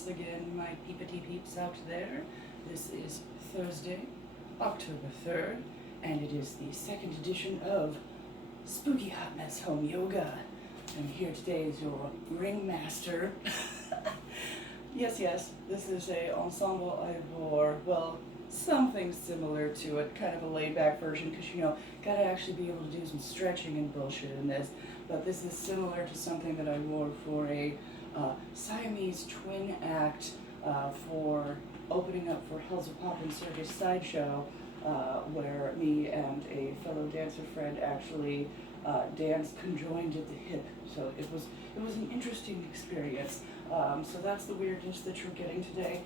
once again, my peepity peeps out there. This is Thursday, October 3rd, and it is the second edition of Spooky Hot Mess Home Yoga. And here today is your ringmaster. Yes, this is a ensemble I wore, well, something similar to it, kind of a laid-back version, because, gotta actually be able to do some stretching and bullshit in this. But this is similar to something that I wore for a Siamese twin act for opening up for Hell's a Poppin' Circus Sideshow, where me and a fellow dancer friend actually danced conjoined at the hip. So it was an interesting experience. So that's the weirdness that you're getting today.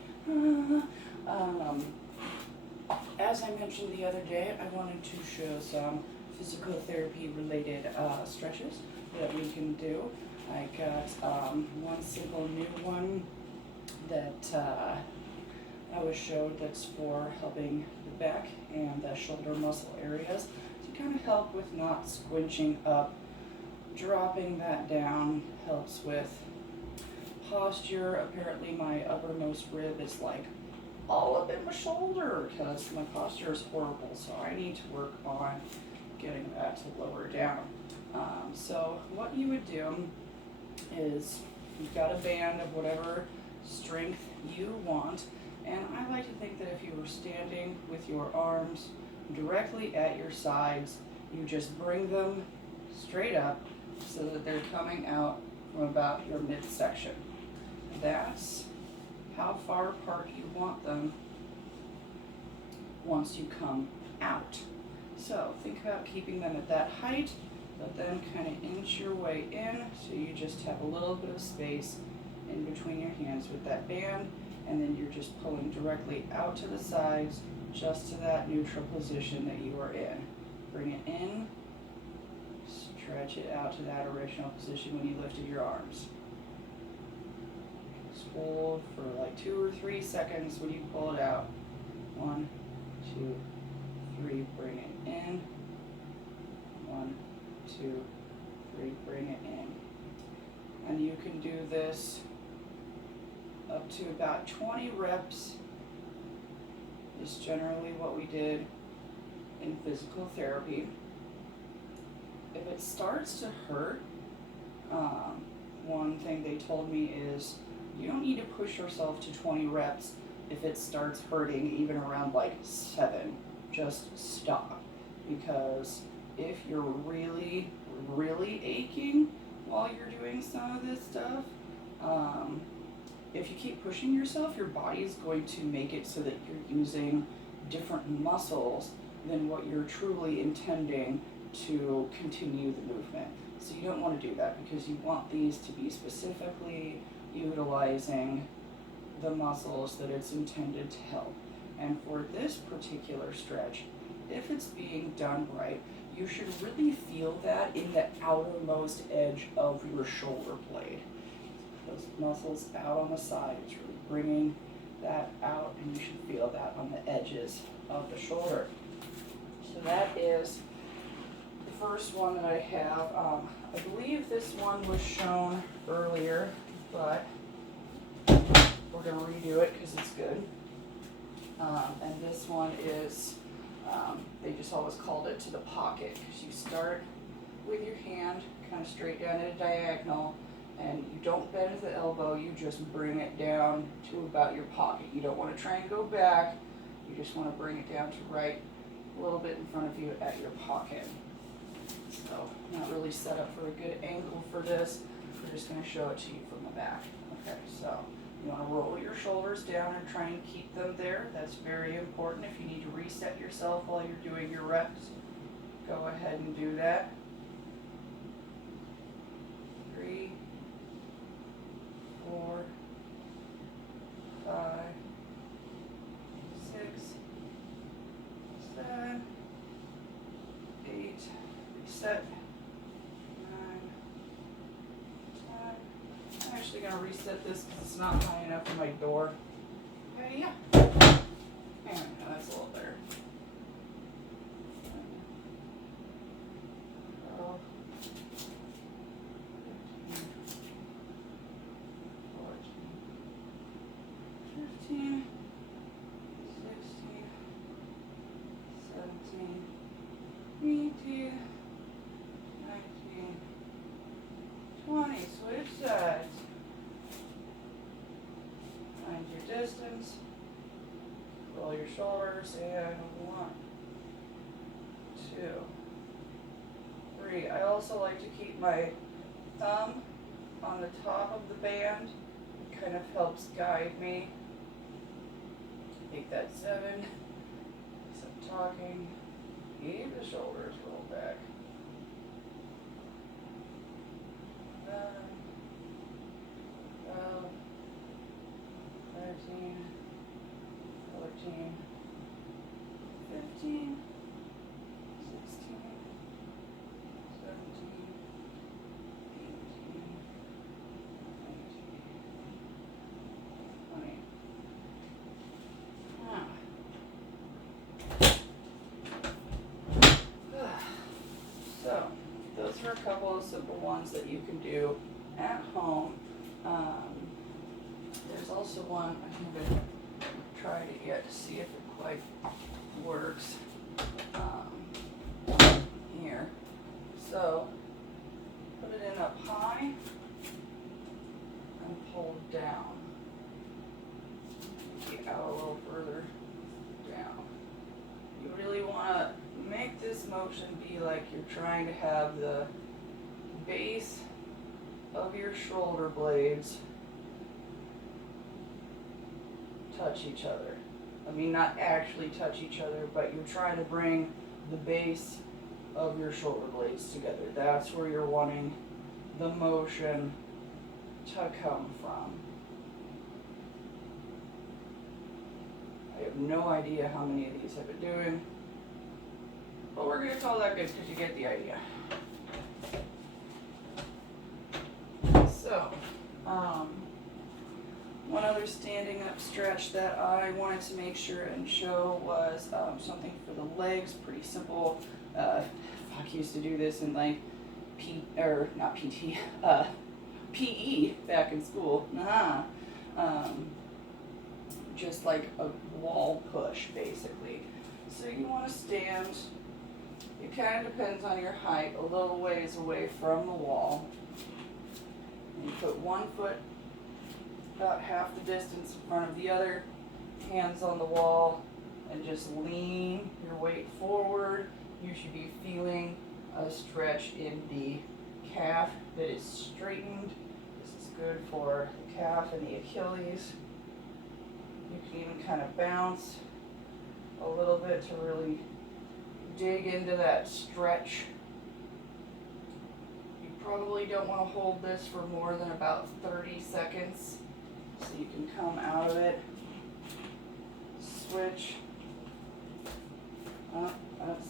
As I mentioned the other day, I wanted to show some physical therapy related stretches that we can do. I got one simple new one that I was showed that's for helping the back and the shoulder muscle areas to kind of help with not squinching up. Dropping that down helps with posture. Apparently my uppermost rib is like all up in my shoulder because my posture is horrible, so I need to work on getting that to lower down. So what you would do is you've got a band of whatever strength you want, and I like to think that if you were standing with your arms directly at your sides, you just bring them straight up so that they're coming out from about your midsection. That's how far apart you want them once you come out. So think about keeping them at that height, but then kind of inch your way in so you just have a little bit of space in between your hands with that band, and then you're just pulling directly out to the sides just to that neutral position that you are in. Bring it in, stretch it out to that original position when you lifted your arms. Just hold for like 2 or 3 seconds when you pull it out. 1, 2, 3, bring it in. 1, 2, 3, bring it in. And you can do this up to about 20 reps is generally what we did in physical therapy. If it starts to hurt, one thing they told me is you don't need to push yourself to 20 reps if it starts hurting even around like 7. Just stop, because if you're really, really aching while you're doing some of this stuff, if you keep pushing yourself, your body is going to make it so that you're using different muscles than what you're truly intending to continue the movement. So you don't want to do that, because you want these to be specifically utilizing the muscles that it's intended to help. And for this particular stretch, if it's being done right, you should really feel that in the outermost edge of your shoulder blade. Those muscles out on the side, it's really bringing that out, and you should feel that on the edges of the shoulder. So that is the first one that I have. I believe this one was shown earlier, but we're going to redo it because it's good. And this one is, they just always called it to the pocket, because you start with your hand kind of straight down at a diagonal, and you don't bend at the elbow, you just bring it down to about your pocket. You don't want to try and go back, you just want to bring it down to right a little bit in front of you at your pocket. So, not really set up for a good angle for this. We're just going to show it to you from the back. Okay, so you want to roll your shoulders down and try and keep them there. That's very important. If you need to reset yourself while you're doing your reps, go ahead and do that. 3, 4, 5, 6, 7, 8, reset, 9, 10. I'm actually going to reset this because it's not high enough for my door. Okay, yeah. Hang on, no, that's a little better. 12, 13, 14, Roll your shoulders, and 1, 2, 3. I also like to keep my thumb on the top of the band. It kind of helps guide me. Take that 7. Stop talking. Keep the shoulders rolled back. 11, 12, 13, 14, 15, 16, 17, 18, 19, 20. So, those are a couple of simple ones that you can do at home. There's also one I haven't tried it yet to see if it quite works. Here. So, put it in up high and pull down. Get out a little further down. You really want to make this motion be like you're trying to have the base of your shoulder blades touch each other. I mean, not actually touch each other, but you're trying to bring the base of your shoulder blades together. That's where you're wanting the motion to come from. I have no idea how many of these I've been doing, but we're going to call that good because you get the idea. So, one other standing up stretch that I wanted to make sure and show was something for the legs, pretty simple. I used to do this in like PE back in school. Just like a wall push, basically. So you want to stand, it kind of depends on your height, a little ways away from the wall. And you put one foot about half the distance in front of the other, hands on the wall, and just lean your weight forward. You should be feeling a stretch in the calf that is straightened. This is good for the calf and the Achilles. You can even kind of bounce a little bit to really dig into that stretch. You probably don't want to hold this for more than about 30 seconds so you can come out of it. Switch. That's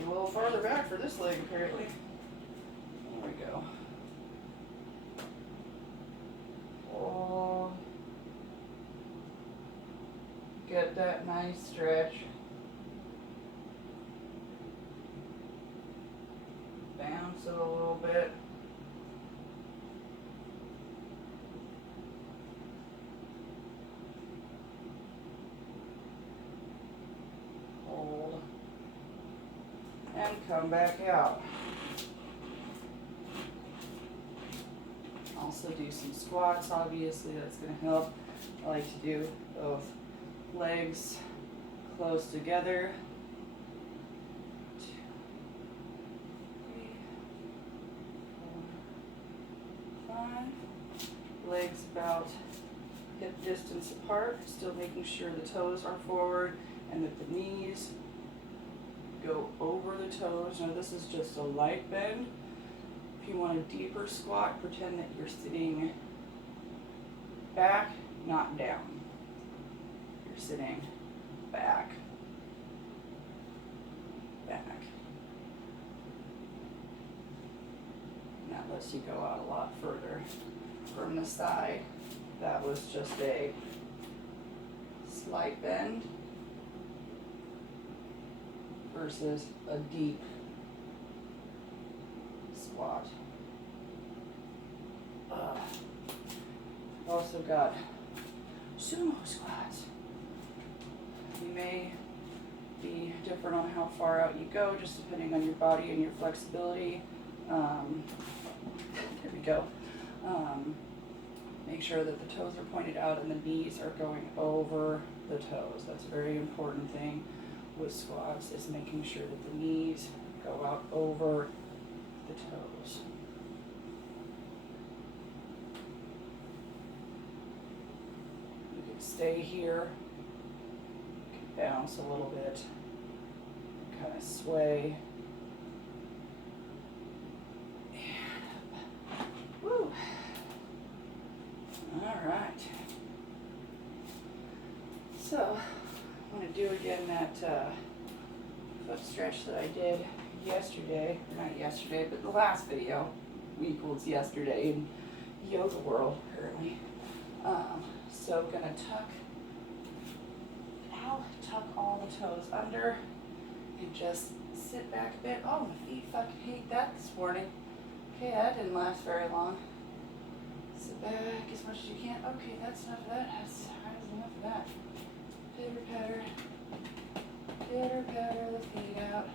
a little farther back for this leg apparently. There we go. Hold. Get that nice stretch. Bounce it a little bit. Hold. And come back out. Also do some squats, obviously that's going to help. I like to do both legs close together. 2, 3, 4, 5. Legs about hip distance apart, still making sure the toes are forward and that the knees go over the toes. Now this is just a light bend. If you want a deeper squat, pretend that you're sitting back, not down. You're sitting back, back. And that lets you go out a lot further. From the side, that was just a slight bend versus a deep squat. Also got sumo squats. You may be different on how far out you go, just depending on your body and your flexibility. There we go. Make sure that the toes are pointed out and the knees are going over the toes. That's a very important thing with squats, is making sure that the knees go out over the toes. You can stay here, you can bounce a little bit, kind of sway. Woo! All right. So, I'm going to do again that foot stretch that I did yesterday. Not yesterday, but the last video equals yesterday in yoga world, apparently. So, going to tuck all the toes under and just sit back a bit. Oh, my feet fucking hate that this morning. Okay, that didn't last very long. Sit back as much as you can. Okay, that's enough of that. That's enough of that. Pitter patter the feet out.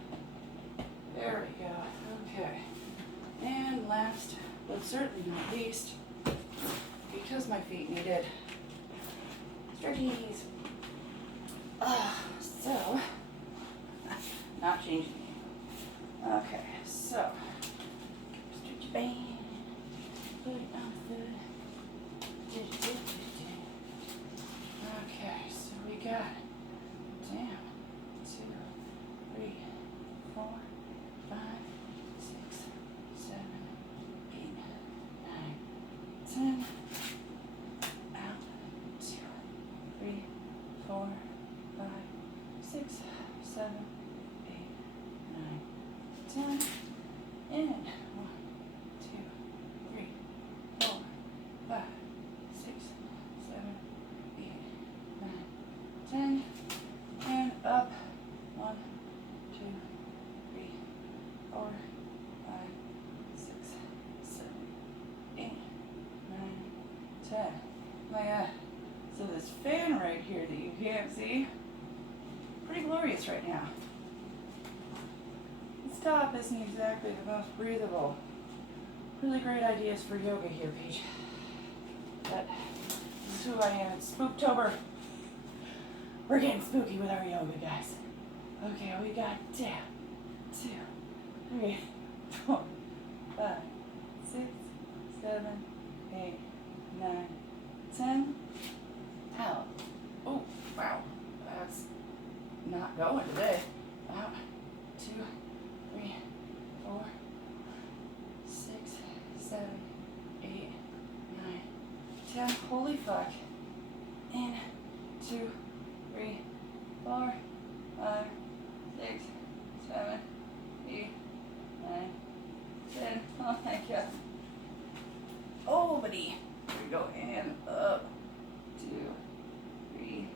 There we go. Okay. And last, but certainly not least, because my feet needed stretchies. So, not changing. Okay, so, stretch your band. Put it on the foot. Okay, so we got down 2, 3, 4, 5, 6, 7, 8, 9, 10. Out. 2, 3, 4, 5, 6, 7, 8, 9, 10. In. 1, 2, 3, 4, 5, 6, 7, 8, 9, 10. And up. 1, 2, 3, 4, 5, 6, 7, 8, 9, 10. My so this fan right here that you can't see, pretty glorious right now. This top isn't exactly the most breathable. Really great ideas for yoga here, Paige. But this is who I am. It's Spooktober. We're getting spooky with our yoga, guys. Okay, we got down 2, 3, 4, 5, 6, 7, 8, 9, 10. Out. Oh, wow. That's not going today. Out. 2, 3, 4, 6, 7, 8, 9, 10. Holy fuck. In. 2, 3, 4, 5, 6, 7, 8, 9, 10. Oh my god. Oh, buddy. Here we go. And up. 2, 3,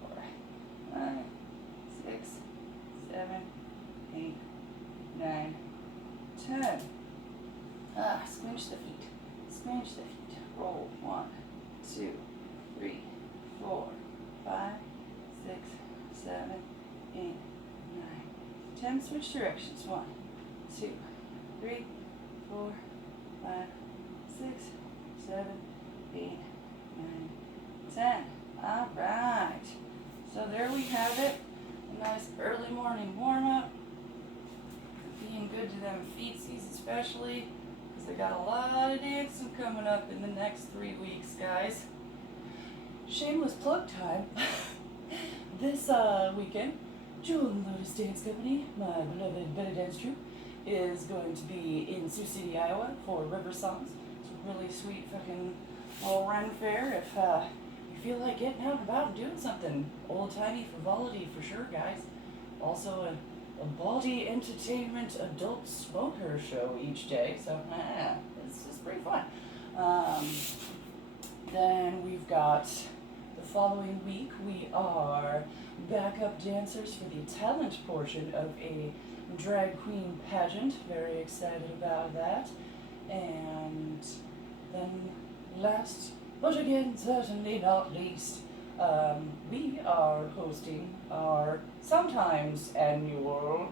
4, 5, 6, 7, 8, 9, 10. Squinch the feet. Squinch the feet. Roll. 1, 2, 3, 4, 5, 6, 7, 8, 9, 10. Switch directions. 1, 2, 3, 4, 5, 6, 7, 8, 9, 10. All right. So there we have it. A nice early morning warm up. Being good to them feetsies especially, because they got a lot of dancing coming up in the next 3 weeks, guys. Shameless plug time. This weekend, Jewel and Lotus Dance Company, my beloved belly dance troupe, is going to be in Sioux City, Iowa for River Songs. It's a really sweet fucking little run fair if you feel like getting out and about and doing something old-timey frivolity for sure, guys. Also a Baldy Entertainment adult smoker show each day, so it's just pretty fun. Then we've got the following week, we are backup dancers for the talent portion of a drag queen pageant. Very excited about that. And then last, but again certainly not least, we are hosting our sometimes annual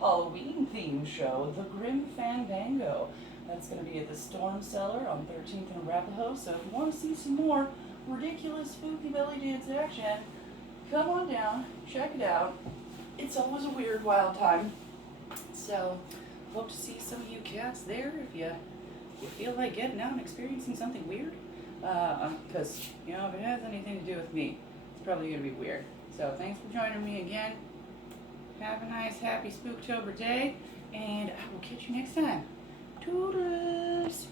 Halloween themed show, The Grim Fandango. That's going to be at the Storm Cellar on 13th and Arapahoe. So if you want to see some more ridiculous, spooky belly dance action, come on down, check it out. It's always a weird, wild time. So hope to see some of you cats there if you feel like getting out and experiencing something weird. Because, if it has anything to do with me, it's probably going to be weird. So thanks for joining me again. Have a nice, happy Spooktober day, and I will catch you next time. Toodles!